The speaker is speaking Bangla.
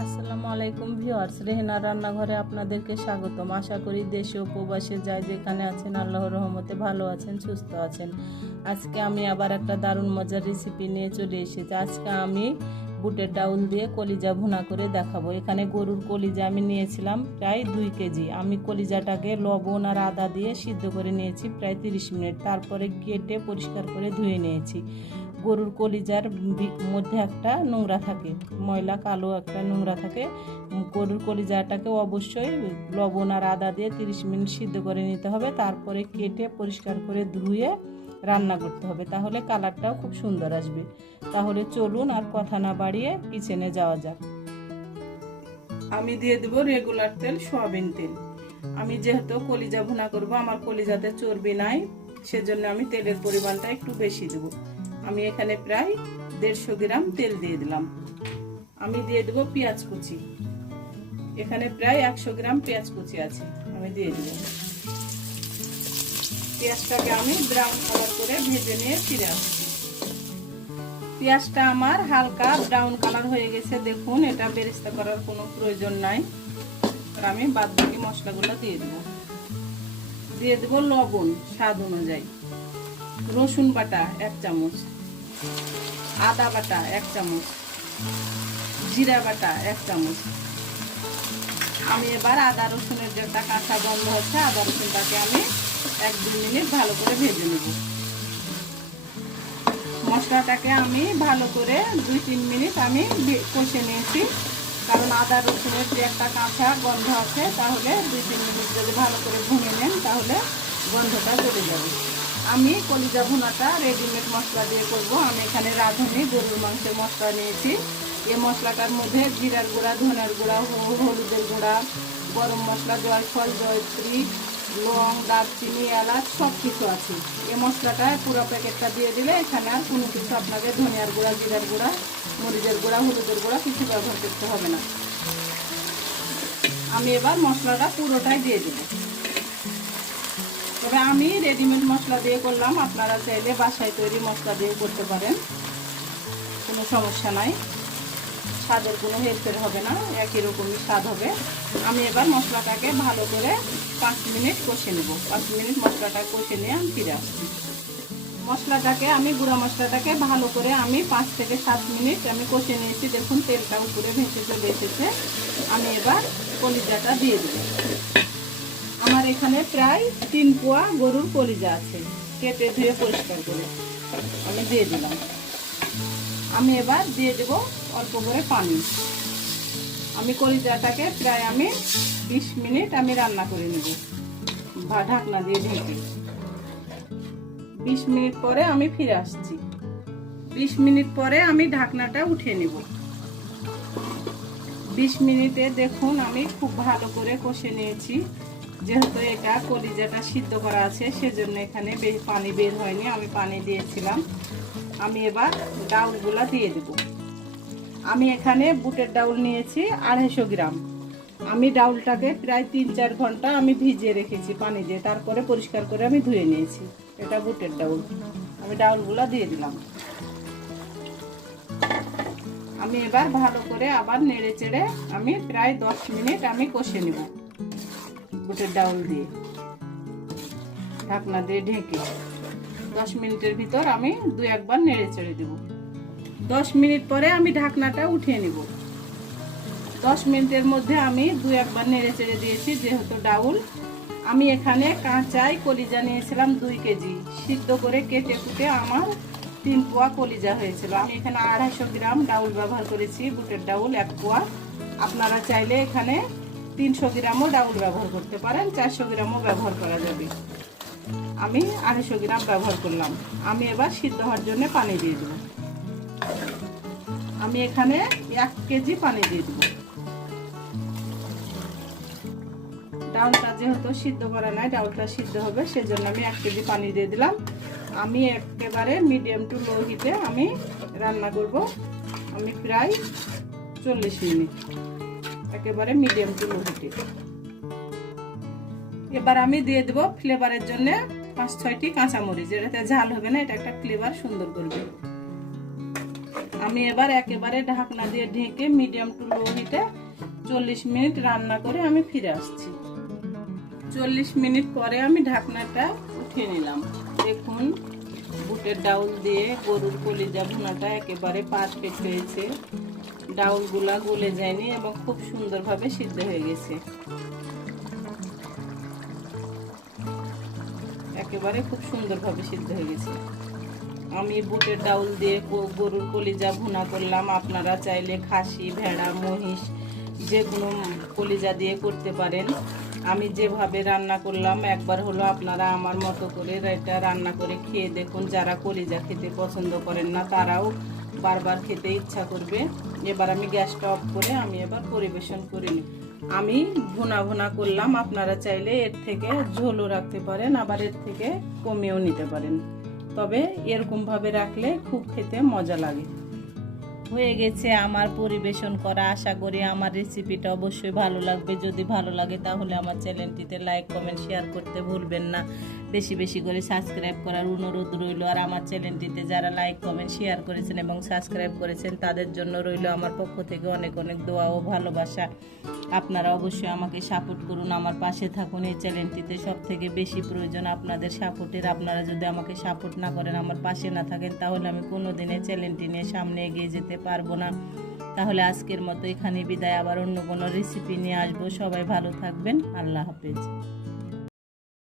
আসসালামু আলাইকুম ভিউয়ার্স, রেহেনা রান্নাঘরে আপনাদেরকে স্বাগতম। আশা করি দেশে ও প্রবাসে যাই যেখানে আছেন, আল্লাহর রহমতে ভালো আছেন, সুস্থ আছেন। আজকে আমি আবার একটা দারুণ মজার রেসিপি নিয়ে চলে এসেছি। আজকে আমি বুটের ডাউল দিয়ে কলিজা ভুনা করে দেখাবো। এখানে গরুর কলিজা আমি নিয়েছিলাম প্রায় দুই কেজি। আমি কলিজাটাকে লবণ আর আদা দিয়ে সিদ্ধ করে নিয়েছি প্রায় তিরিশ মিনিট। তারপরে কেটে পরিষ্কার করে ধুয়ে নিয়েছি। গরুর কলিজার মধ্যে একটা নোংরা থাকে, ময়লা কালো একটা নোংরা থাকে। গরুর কলিজাটাকে অবশ্যই লবণ আর আদা দিয়ে তিরিশ মিনিট সিদ্ধ করে নিতে হবে। তারপরে কেটে পরিষ্কার করে ধুয়ে রান্না করতে হবে। তাহলে কালারটাও খুব সুন্দর আসবে। তাহলে চলুন আর কথা না বাড়িয়ে কিচেনে যাওয়া যাক। আমি দিয়ে দেবো রেগুলার তেল, সয়াবিন তেল। আমি যেহেতু কলিজা ভুনা করব, আমার কলিজাতে চর্বি নাই, সেজন্য আমি তেলের পরিমাণটা একটু বেশি দেবো। আমি এখানে প্রায় দেড়শো গ্রাম তেল দিয়ে দিলাম। আমি দিয়ে দেবো পেঁয়াজ কুচি। এখানে প্রায় একশো গ্রাম পেঁয়াজ কুচি আছে, আমি দিয়ে দেব। পেঁয়াজটাকে আমি ব্রাউন কালার করে ভেজে নিয়ে ফিরে আসছি। পেঁয়াজটা আমার হালকা ব্রাউন কালার হয়ে গেছে, দেখুন, এটা বেরেস্তা করার কোনো প্রয়োজন নাই। আমি বাদ বাকি মশলাগুলো দিয়ে দেবো। দিয়ে দেবো লবণ, স্বাদ অনুযায়ী। রসুন বাটা, এক চামচ। আদা বাটা এক চামচ, জিরা বাটা এক চামচ। আমি এবার আদা, রসুনের যে একটা কাঁচা গন্ধ হচ্ছে, আদা, রসুনটাকে আমি এক দুই মিনিট ভালো করে ভেজে নেব। মশলাটাকে আমি ভালো করে দুই তিন মিনিট আমি কষে নিয়েছি। কারণ আদা, রসুনের যে একটা কাঁচা গন্ধ আছে, তাহলে দুই তিন মিনিট যদি ভালো করে ভুনে নেন, তাহলে গন্ধটা চলে যাবে। আমি কলিজা ভুনাটা রেডিমেড মশলা দিয়ে করব। আমি এখানে রাঁধুনি, গরুর মাংসের মশলা নিয়েছি। এই মশলাটার মধ্যে জিরার গুঁড়া, ধনের গুঁড়া হলুদের গুঁড়া, গরম মশলা জয়ফল জয়ত্রী, লং, দারচিনি, এলাচ সব কিছু আছে। এই মশলাটা পুরো প্যাকেটটা দিয়ে দিলে এখানে আর কোনো কিছু আপনাকে ধনিয়ার গুঁড়া, জিরার গুঁড়া, মরিচের গুঁড়া, হলুদের গুঁড়া কিছু ব্যবহার করতে হবে না। আমি এবার মশলাটা পুরোটাই দিয়ে দেবো তবে আমি রেডিমেড মশলা দিয়ে করলাম। আপনারা চাইলে বাসায় তৈরি মশলা দিয়ে করতে পারেন। কোনো সমস্যা নাই। স্বাদের কোনো হেরফের হবে না, একই রকমই স্বাদ হবে। আমি এবার মশলাটাকে ভালো করে পাঁচ মিনিট কষে নেব। পাঁচ মিনিট মশলাটা কষে নিয়ে আমি ফিরে আসছি। মশলাটাকে, আমি গুঁড়া মশলাটাকে ভালো করে আমি পাঁচ থেকে সাত মিনিট আমি কষে নিয়েছি। দেখুন, তেলটা উপরে ভেসে চলে এসেছে। আমি এবার কলিজাটা দিয়ে দেবো। আমার এখানে প্রায় তিন পোয়া গরুর কলিজা আছে। কেটে ধুয়ে পরিষ্কার করে আমি দিয়ে দিলাম। আমি এবার দিয়ে দেব অল্প করে পানি। আমি কলিজাটাকে প্রায় আমি বিশ মিনিট আমি রান্না করে নেব। বা ঢাকনা দিয়ে ঢেকে। বিশ মিনিট পরে আমি ফিরে আসছি। বিশ মিনিট পরে আমি ঢাকনাটা উঠিয়ে নেব। বিশ মিনিটে দেখুন আমি খুব ভালো করে কষে নিয়েছি। যেহেতু এটা কলিজাটা সিদ্ধ করা আছে, সেজন্য এখানে পানি বের হয়নি, আমি পানি দিয়েছিলাম। আমি এবার ডাউলগুলা দিয়ে দেব। আমি এখানে বুটের ডাউল নিয়েছি আড়াইশো গ্রাম। আমি ডাউলটাকে প্রায় তিন চার ঘণ্টা আমি ভিজিয়ে রেখেছি পানি দিয়ে, তারপরে পরিষ্কার করে আমি ধুয়ে নিয়েছি। এটা বুটের ডাউল। আমি ডাউলগুলা দিয়ে দিলাম। আমি এবার ভালো করে আবার নেড়ে চেড়ে আমি প্রায় দশ মিনিট আমি কষে নেব। বুটের ডাউল দিয়ে। ঢাকনা দিয়ে ঢেকে দশ মিনিটের ভিতর আমি দু একবার নেড়ে চেড়ে দেব। দশ মিনিট পরে আমি ঢাকনাটা উঠিয়ে নেব। দশ মিনিটের মধ্যে আমি দু একবার নেড়ে চেড়ে দিয়েছি, যেহেতু ডাউল। আমি এখানে কাঁচাই কলিজা নিয়েছিলাম দুই কেজি। সিদ্ধ করে কেটে কুটে আমার তিন পোয়া কলিজা হয়েছিল। আমি এখানে আড়াইশো গ্রাম ডাউল ব্যবহার করেছি বুটের ডাউল এক পোয়া। আপনারা চাইলে এখানে তিনশো গ্রামও ডাউল ব্যবহার করতে পারেন, চারশো গ্রামও ব্যবহার করা যাবে। আমি আড়াইশো গ্রাম ব্যবহার করলাম। আমি এবার সিদ্ধ হওয়ার জন্য পানি দিয়ে দেবো। আমি এখানে এক কেজি পানি দিয়ে দেবো। ডাউলটা যেহেতু সিদ্ধ করা নাই, ডাউলটা সিদ্ধ হবে, সেজন্য আমি এক কেজি পানি দিয়ে দিলাম। আমি একেবারে মিডিয়াম টু লো হিটে আমি রান্না করব। আমি প্রায় চল্লিশ মিনিট। একেবারে মিডিয়াম টু লো হিটে এবার আমি দিয়ে দেব ফ্লেভারের জন্য পাঁচ ছয়টি কাঁচামরিচ। এটাতে ঝাল হবে না, এটা একটা ফ্লেভার সুন্দর করবে। আমি এবার একেবারে ঢাকনা দিয়ে ঢেকে মিডিয়াম টু লো হিটে চল্লিশ মিনিট রান্না করে আমি ফিরে আসছি। চল্লিশ মিনিট পরে আমি ঢাকনাটা উঠিয়ে নিলাম। দেখুন, বুটের ডাউল দিয়ে গরুর কলিজা ভুনাটা একেবারে পারফেক্ট হয়েছে। ডাউলগুলা গলে যায়নি এবং খুব সুন্দরভাবে সিদ্ধ হয়ে গেছে। একেবারে খুব সুন্দরভাবে সিদ্ধ হয়ে গেছে। আমি বুটের ডাউল দিয়ে গরুর কলিজা ভুনা করলাম। আপনারা চাইলে খাসি, ভেড়া, মহিষ, যে কোনো কলিজা দিয়ে করতে পারেন। আমি যেভাবে রান্না করলাম, একবার হলো আপনারা আমার মতো করে এটা রান্না করে খেয়ে দেখুন। যারা কলিজা খেতে পছন্দ করেন না, তারাও বারবার খেতে ইচ্ছা করবে। এবার আমি গ্যাসটা অফ করে আমি এবার পরিবেশন করে নিই। আমি ভুনা ভুনা করলাম, আপনারা চাইলে এর থেকে ঝোলও রাখতে পারেন, আবার এর থেকে কমিয়েও নিতে পারেন। তবে এরকম ভাবে রাখলে খুব খেতে মজা লাগে। হয়ে গেছে আমার পরিবেশন করা। আশা করি আমার রেসিপিটা অবশ্যই ভালো লাগবে। যদি ভালো লাগে তাহলে আমার চ্যানেলটিতে লাইক কমেন্ট শেয়ার করতে ভুলবেন না। বেশি বেশি করে সাবস্ক্রাইব করার অনুরোধ রইল। আর আমার চ্যানেলটিতে যারা লাইক কমেন্ট শেয়ার করেছেন এবং সাবস্ক্রাইব করেছেন, তাদের জন্য রইল আমার পক্ষ থেকে অনেক অনেক দোয়া ও ভালোবাসা। আপনারা অবশ্যই আমাকে সাপোর্ট করুন, আমার পাশে থাকুন। এই চ্যানেলটিতে সব থেকে বেশি প্রয়োজন আপনাদের সাপোর্টের আপনারা যদি আমাকে সাপোর্ট না করেন, আমার পাশে না থাকেন, তাহলে আমি কোনো দিনে চ্যানেলটি নিয়ে সামনে এগিয়ে যেতে পারব না। তাহলে আজকের মতো এখানে বিদায়। আবার অন্য কোনো রেসিপি নিয়ে আসব। সবাই ভালো থাকবেন। আল্লাহ হাফেজ।